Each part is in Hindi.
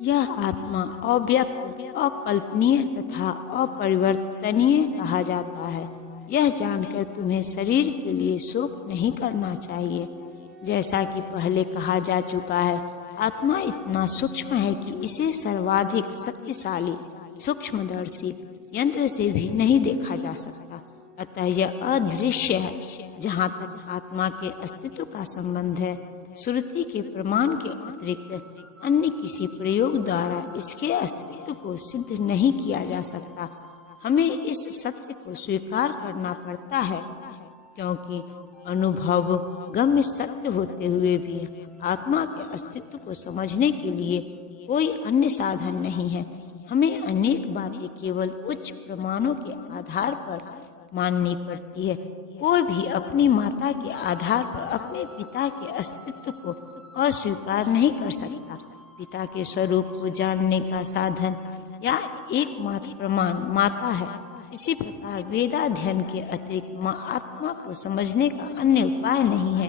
यह आत्मा अव्यक्त, अकल्पनीय तथा अपरिवर्तनीय कहा जाता है। यह जानकर तुम्हें शरीर के लिए शोक नहीं करना चाहिए। जैसा कि पहले कहा जा चुका है, आत्मा इतना सूक्ष्म है कि इसे सर्वाधिक शक्तिशाली सूक्ष्मदर्शी यंत्र से भी नहीं देखा जा सकता। अतः यह अदृश्य है। जहाँ तक आत्मा के अस्तित्व का संबंध है, श्रुति के प्रमाण के अतिरिक्त अन्य किसी प्रयोग द्वारा इसके अस्तित्व को सिद्ध नहीं किया जा सकता। हमें इस सत्य को स्वीकार करना पड़ता है, क्योंकि अनुभव गम्य सत्य होते हुए भी आत्मा के अस्तित्व को समझने के लिए कोई अन्य साधन नहीं है। हमें अनेक बातें केवल उच्च प्रमाणों के आधार पर माननी पड़ती है। कोई भी अपनी माता के आधार पर अपने पिता के अस्तित्व को अस्वीकार नहीं कर सकता। पिता के स्वरूप को जानने का साधन या एकमात्र प्रमाण माता है। इसी प्रकार वेदाध्ययन के अतिरिक्त आत्मा को समझने का अन्य उपाय नहीं है।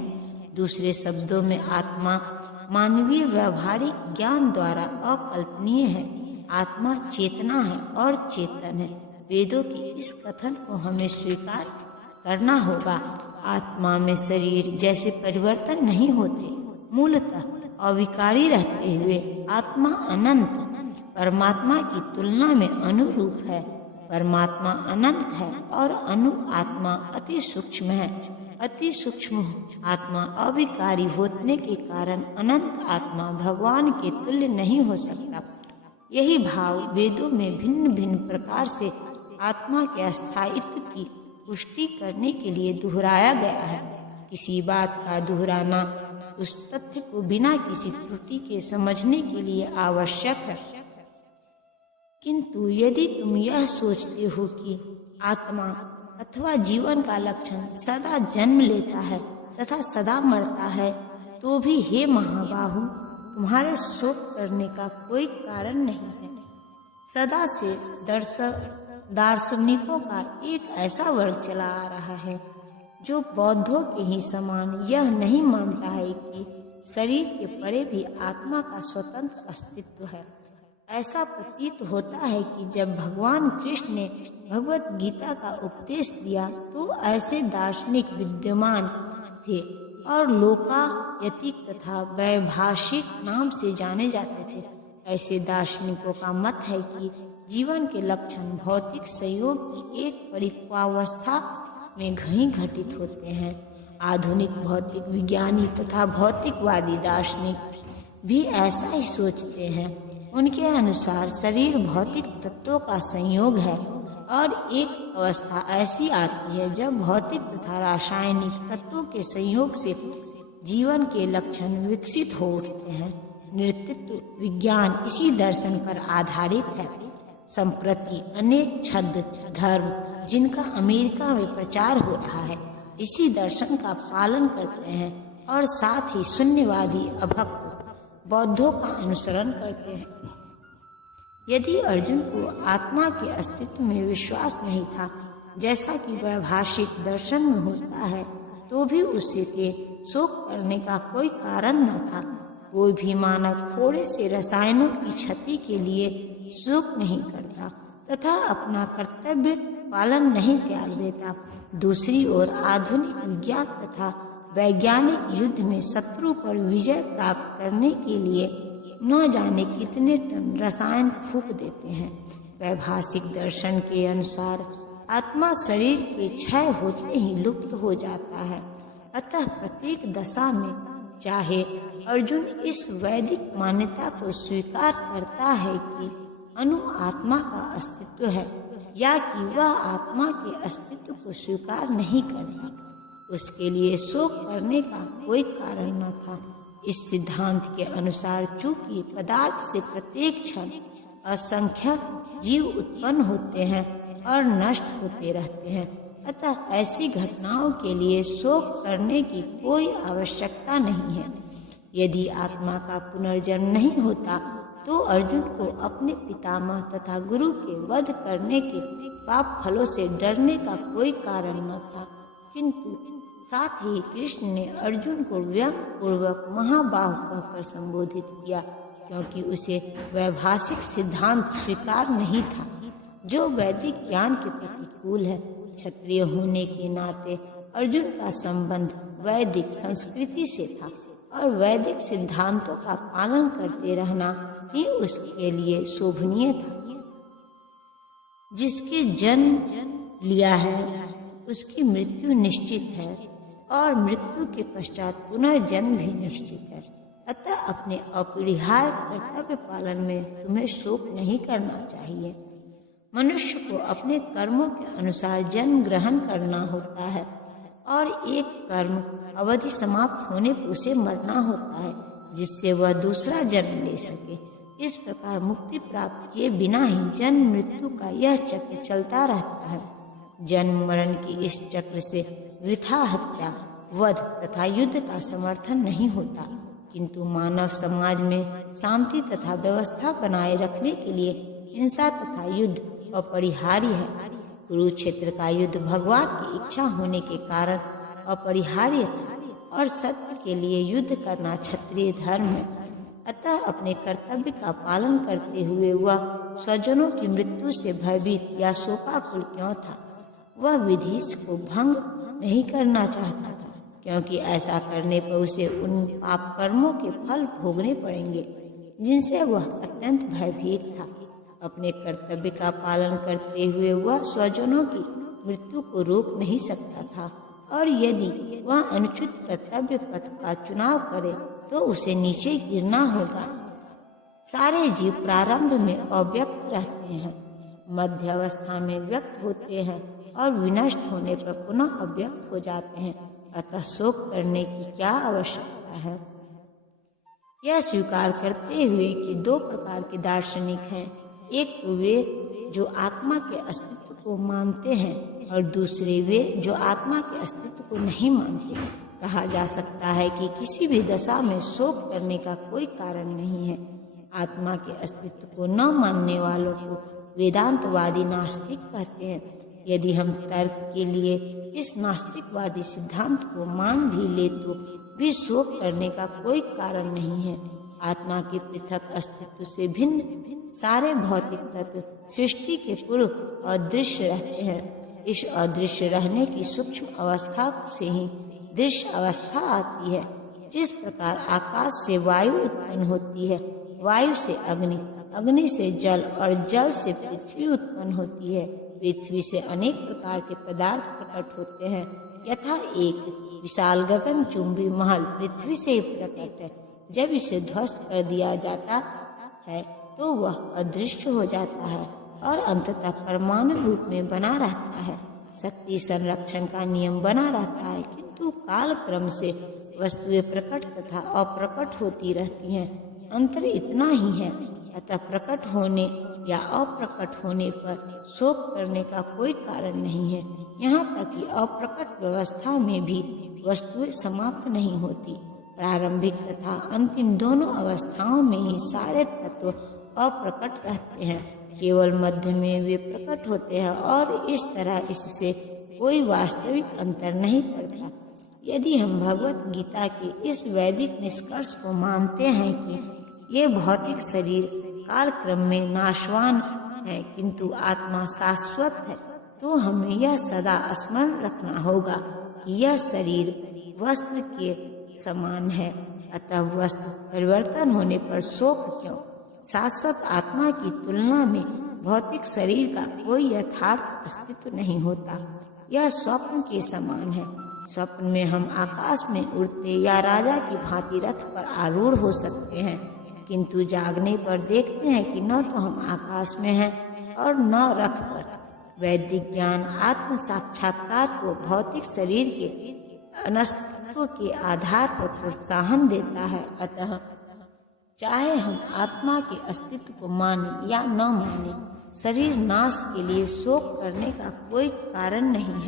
दूसरे शब्दों में आत्मा मानवीय व्यवहारिक ज्ञान द्वारा अकल्पनीय है। आत्मा चेतना है और चेतन है। वेदों की इस कथन को हमें स्वीकार करना होगा। आत्मा में शरीर जैसे परिवर्तन नहीं होते। मूलतः अविकारी रहते हुए आत्मा अनंत परमात्मा की तुलना में अनुरूप है। परमात्मा अनंत है और आत्मा अति सूक्ष्म है। अति सूक्ष्म आत्मा अविकारी होने के कारण अनंत आत्मा भगवान के तुल्य नहीं हो सकता। यही भाव वेदों में भिन्न भिन्न प्रकार से आत्मा के अस्थायित्व की पुष्टि करने के लिए दोहराया गया है। किसी बात का दोहराना उस तथ्य को बिना किसी त्रुटि के समझने के लिए आवश्यक है। किंतु यदि तुम यह सोचते हो कि आत्मा अथवा जीवन का लक्षण सदा जन्म लेता है तथा सदा मरता है, तो भी हे महाबाहु, तुम्हारे शोक करने का कोई कारण नहीं है। सदा से दार्शनिकों का एक ऐसा वर्ग चला आ रहा है जो बौद्धों के ही समान यह नहीं मानता है कि शरीर के परे भी आत्मा का स्वतंत्र अस्तित्व है। ऐसा प्रतीत होता है कि जब भगवान कृष्ण ने भगवत गीता का उपदेश दिया तो ऐसे दार्शनिक विद्यमान थे और लोकायतिक तथा वैभाषिक नाम से जाने जाते थे। ऐसे दार्शनिकों का मत है कि जीवन के लक्षण भौतिक संयोग की एक परिक्वावस्था में घनी घटित होते हैं। आधुनिक भौतिक विज्ञानी तथा भौतिकवादी दार्शनिक भी ऐसा ही सोचते हैं। उनके अनुसार शरीर भौतिक तत्वों का संयोग है और एक अवस्था ऐसी आती है जब भौतिक तथा रासायनिक तत्वों के संयोग से जीवन के लक्षण विकसित हो उठते हैं। नृतत्व विज्ञान इसी दर्शन पर आधारित है। संप्रति अनेक छद्म धर्म जिनका अमेरिका में प्रचार हो रहा है, इसी दर्शन का पालन करते हैं और साथ ही शून्यवादी अभक्त बौद्धों का अनुसरण करते हैं। यदि अर्जुन को आत्मा के अस्तित्व में विश्वास नहीं था, जैसा कि वैभाषिक दर्शन में होता है, तो भी उसे के शोक करने का कोई कारण न था। कोई भी मानव थोड़े से रसायनों की क्षति के लिए शोक नहीं करता तथा अपना कर्तव्य पालन नहीं त्याग देता। दूसरी ओर आधुनिक विज्ञान तथा वैज्ञानिक युद्ध में शत्रु पर विजय प्राप्त करने के लिए न जाने कितने टन रसायन फूंक देते हैं। वैभाषिक दर्शन के अनुसार आत्मा शरीर के क्षय होते ही लुप्त हो जाता है। अतः प्रत्येक दशा में चाहे अर्जुन इस वैदिक मान्यता को स्वीकार करता है कि आत्मा का अस्तित्व है या कि वह आत्मा के अस्तित्व को स्वीकार नहीं करता, उसके लिए शोक करने का कोई कारण न था। इस सिद्धांत के अनुसार चूंकि पदार्थ से प्रत्येक क्षण असंख्य जीव उत्पन्न होते हैं और नष्ट होते रहते हैं, अतः ऐसी घटनाओं के लिए शोक करने की कोई आवश्यकता नहीं है। यदि आत्मा का पुनर्जन्म नहीं होता तो अर्जुन को अपने पितामह तथा गुरु के वध करने के पाप फलों से डरने का कोई कारण न था। किंतु साथ ही कृष्ण ने अर्जुन को व्यंग पूर्वक महाबाहु कहकर संबोधित किया। क्योंकि उसे वैभाषिक सिद्धांत स्वीकार नहीं था जो वैदिक ज्ञान के प्रतिकूल है। क्षत्रिय होने के नाते अर्जुन का संबंध वैदिक संस्कृति से था और वैदिक सिद्धांतों का पालन करते रहना ही उसके लिए शोभनीय था। जिसके जन्म लिया है उसकी मृत्यु निश्चित है और मृत्यु के पश्चात पुनर्जन्म भी निश्चित है। अतः अपने अपरिहार्य कर्तव्य पालन में तुम्हें शोक नहीं करना चाहिए। मनुष्य को अपने कर्मों के अनुसार जन्म ग्रहण करना होता है और एक कर्म अवधि समाप्त होने पर उसे मरना होता है जिससे वह दूसरा जन्म ले सके। इस प्रकार मुक्ति प्राप्त किए बिना ही जन्म मृत्यु का यह चक्र चलता रहता है। जन्म मरण के इस चक्र से वृथा हत्या, वध तथा युद्ध का समर्थन नहीं होता, किंतु मानव समाज में शांति तथा व्यवस्था बनाए रखने के लिए हिंसा तथा युद्ध अपरिहार्य है। कुरुक्षेत्र का युद्ध भगवान की इच्छा होने के कारण अपरिहार्य था और सत्य के लिए युद्ध करना क्षत्रिय धर्म है। अतः अपने कर्तव्य का पालन करते हुए वह स्वजनों की मृत्यु से भयभीत या शोकाकुल क्यों था? वह विधि को भंग नहीं करना चाहता था, क्योंकि ऐसा करने पर उसे उन पाप कर्मों के फल भोगने पड़ेंगे जिनसे वह अत्यंत भयभीत था। अपने कर्तव्य का पालन करते हुए वह स्वजनों की मृत्यु को रोक नहीं सकता था और यदि वह अनुचित कर्तव्य पथ का चुनाव करे तो उसे नीचे गिरना होगा। सारे जीव प्रारंभ में अव्यक्त रहते हैं, मध्य अवस्था में व्यक्त होते हैं और विनष्ट होने पर पुनः अव्यक्त हो जाते हैं। अतः शोक करने की क्या आवश्यकता है? यह स्वीकार करते हुए कि दो प्रकार के दार्शनिक हैं, एक तो वे जो आत्मा के अस्तित्व को मानते हैं और दूसरे वे जो आत्मा के अस्तित्व को नहीं मानते। कहा जा सकता है कि किसी भी दशा में शोक करने का कोई कारण नहीं है। आत्मा के अस्तित्व को न मानने वालों को वेदांतवादी नास्तिक कहते हैं। यदि हम तर्क के लिए इस नास्तिकवादी सिद्धांत को मान भी ले तो भी शोक करने का कोई कारण नहीं है। आत्मा के पृथक अस्तित्व से भिन्न सारे भौतिक तत्व सृष्टि के पूर्व अदृश्य रहते हैं। इस अदृश्य रहने की सूक्ष्म अवस्था से ही दृश्य अवस्था आती है। जिस प्रकार आकाश से वायु उत्पन्न होती है, वायु से अग्नि, अग्नि से जल और जल से पृथ्वी उत्पन्न होती है, पृथ्वी से अनेक प्रकार के पदार्थ प्रकट होते हैं। यथा एक विशाल गगनचुंबी महल पृथ्वी से ही प्रकट है। जब इसे ध्वस्त कर दिया जाता है तो वह अदृश्य हो जाता है और अंततः परमाणु रूप में बना रहता है। शक्ति संरक्षण का नियम बना रहता है, किंतु काल क्रम से वस्तुएं प्रकट तथा अप्रकट होती रहती हैं। अंतर इतना ही है। अतः प्रकट होने या अप्रकट होने पर शोक करने का कोई कारण नहीं है। यहाँ तक कि अप्रकट व्यवस्था में भी वस्तुएं समाप्त नहीं होती। प्रारंभिक तथा अंतिम दोनों अवस्थाओं में ही सारे तत्व अप्रकट रहते हैं, केवल मध्य में वे प्रकट होते हैं और इस तरह इससे कोई वास्तविक अंतर नहीं पड़ता। यदि हम भगवत गीता के इस वैदिक निष्कर्ष को मानते हैं कि ये भौतिक शरीर कालक्रम में नाशवान है किंतु आत्मा शाश्वत है, तो हमें यह सदा स्मरण रखना होगा कि यह शरीर वस्त्र के समान है। अतः वस्त्र परिवर्तन होने पर शोक क्यों? शाश्वत आत्मा की तुलना में भौतिक शरीर का कोई यथार्थ अस्तित्व नहीं होता। यह स्वप्न के समान है। स्वप्न में हम आकाश में उड़ते या राजा की भांति रथ पर आरूढ़ हो सकते हैं, किंतु जागने पर देखते हैं कि न तो हम आकाश में हैं और न रथ पर। वैदिक ज्ञान आत्म साक्षात्कार को भौतिक शरीर के अनस्तित्व के आधार पर प्रोत्साहन देता है। अतः चाहे हम आत्मा के अस्तित्व को माने या न माने, शरीर नाश के लिए शोक करने का कोई कारण नहीं है।